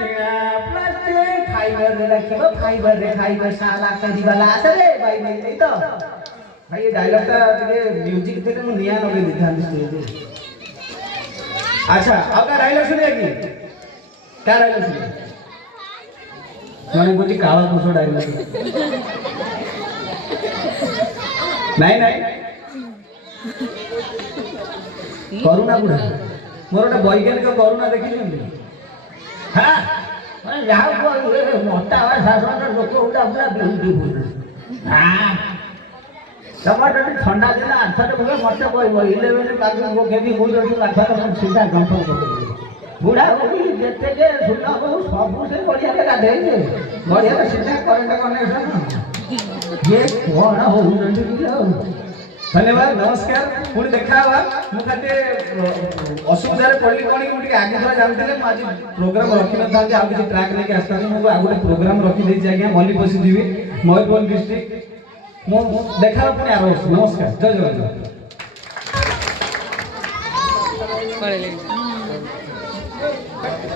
Plastic fibre रे रखिबो fibre रे खाइबो साला कदी वाला आसरे भाई नहीं तो भाई ये डायलॉग टा टिके म्यूजिक थे मु निया नगे दिखान स्टेज। अच्छा अब का डायलॉग सुनिए कि क्या डायलॉग सुनिए मैंने कुछ काला कुछ डायलॉग नहीं नहीं करुणा बुढ़ा मोर गोटे वैज्ञानिक करुणा देखी हाँ मोटा लोक गुटा पूरा ब्यूटीफुल हाँ टमाटर ठंडा दिन आठटे बोले मत कह इलेवेन केमी बुझ आठटे सीधा गंठ बुढ़ा बुढ़ी जिते सुना बहु सब से बढ़िया गाधे बढ़िया सीधा करेन्ट कनेक्शन ये कौन हो धन्यवाद नमस्कार पुणी देखा मुझे असुविधा पड़ी कौन कि मुझे आगे थोड़ा जानते आज प्रोग्राम रखी ना था किसी ट्रैक लेके आसता मुझे आगे गोटे प्रोग्राम रखी आज्ञा मल्ली बसी जी मयूरभंज डिस्ट्रिक्ट मु देखा पुणी आर नमस्कार जय जगन्नाथ।